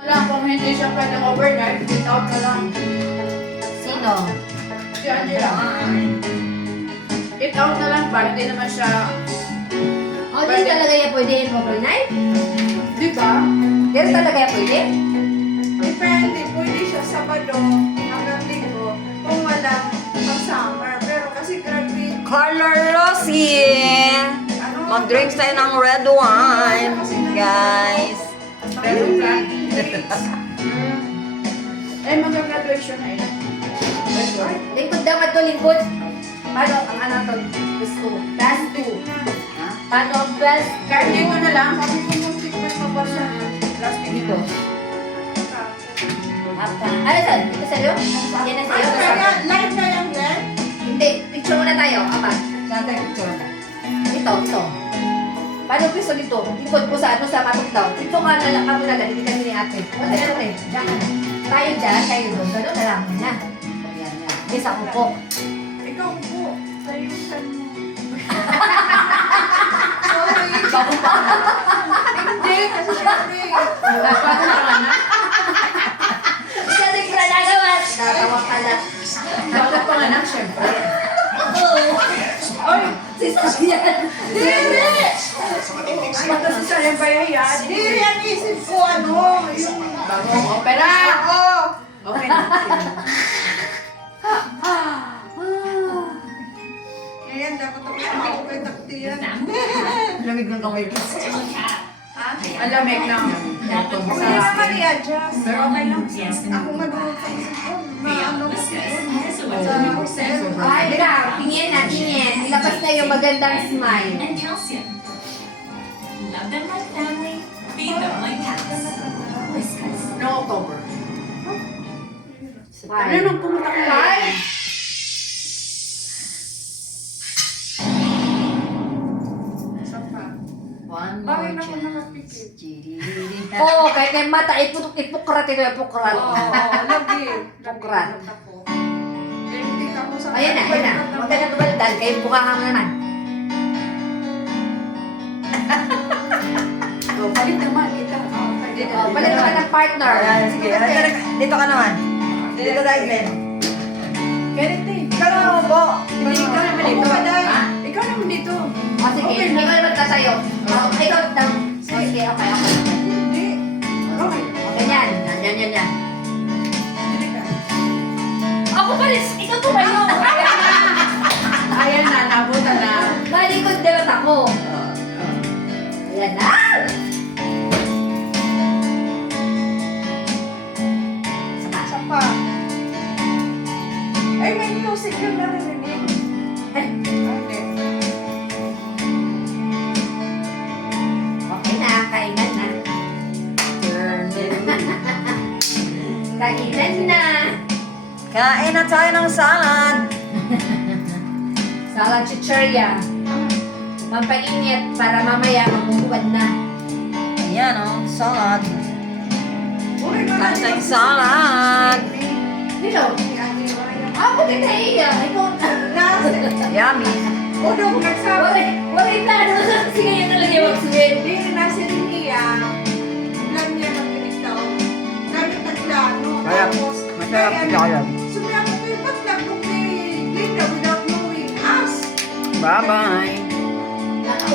Alam kung hindi siya pwedeng overnight, sit out na lang. Sino? Si Angela. Sit out na lang ba? Hindi naman siya... O, di talaga yan pwede overnight? Di ba? Di talaga yan pwede? Depende, pwede siya Sabado hanggang Linggo kung walang pag-summer. Pero kasi graduate, Color Rossi! ano? Mag-drinks tayo ng red wine, guys. Pero plan. Eh, mag-graduation na yun. Lingkod daw ito, lingkod. Paano ang anak to? Gusto. Plus 2. Paano ang plus? Kahit dito na lang. Sabi ko mo, tikman mo ba siya? Plastic Dito. ito. Ano saan? Ito sa'yo? Yan na Ano sa'yo? kaya? Live na yan, Glenn? Hindi. Picture muna tayo. Apa? Saan tayo picture? Ito, ito. Paano piso dito? Ikot ko sa ano sa kapit daw. Ito ka na lang, kamo na lang, hindi kami ni ate. Ano yan ate? Diyan ka na. Tayo dyan, tayo doon. Ganun na lang. Yan. Yan, yan. Hindi sa kuko. Ikaw po, sayusan mo. Sorry. Bago pa. Hindi, kasi syempre. Bago na anak. Isa tignan na naman. Tatawa ka na. Bago panganak, syempre. Oy, si Sayan. Hindi! Ano si Sayang Bayayan? Hindi yan isip ko, ano, yung... Bagong opera. Ako! Okay na. Ngayon, dapat ako ako kay taktiyan. Lamig ng kamay ko. Ang lamig lang. Hindi naman i-adjust. Pero okay lang. Ako mag-uot sa cellphone. Maano ko sa hotel. Ay, bira. Tingin na, tingin. Ilabas na yung magandang smile. and calcium. Love them like family, feed them like cats. Whiskas. No October. Ano Why? nung pumunta ko live? Isa pa. One Bakit more ako chance. nakapikit? Oo, kahit may mata, ipukrat ito, ipukrat. Oo, lagi. Pukrat. Ako. Hindi ako sa... Ayan na, ayan na. Huwag ka na tumaldan, kayo buka ka naman. So, palit naman kita. Oh, balik naman ng partner. Ayan, sige. Dito ka naman. Dito tayo, Glenn. Ganit eh. Ikaw naman mo po. Hindi, ikaw naman dito. Ako ba, Day? Ha? Ikaw naman dito. O sige, hindi ko naman tatayo. Ikaw daw. Sige, okay. Hindi. Okay. Okay, yan. Yan. Hindi ka. Ako pa rin, ikaw tumayo. Ayan na, nabutan na. Malikod din ako. Ayan na. Saka. Isa pa. Ay, may music yung narinig. Ay, Okay. okay na, kainan na. Kainan na. Kain na tayo ng salad. Salad chichirya. Mampainit para mamaya magbubuwan na. Ayan o, salad. Uy, Kain tayong salad. Dito. Ako din na iya. Ikaw na. Yummy. O, dong, nagsabi. Wala plano. Sige, yun na lang yung mag-swim. Hindi, nasa niya. Plan niya magkinitaw. Gamit nagplano. Kaya, Tapos, masarap kaya, siya yan. Sabi ako, ba't nagplano kay Linda without knowing us? Bye-bye.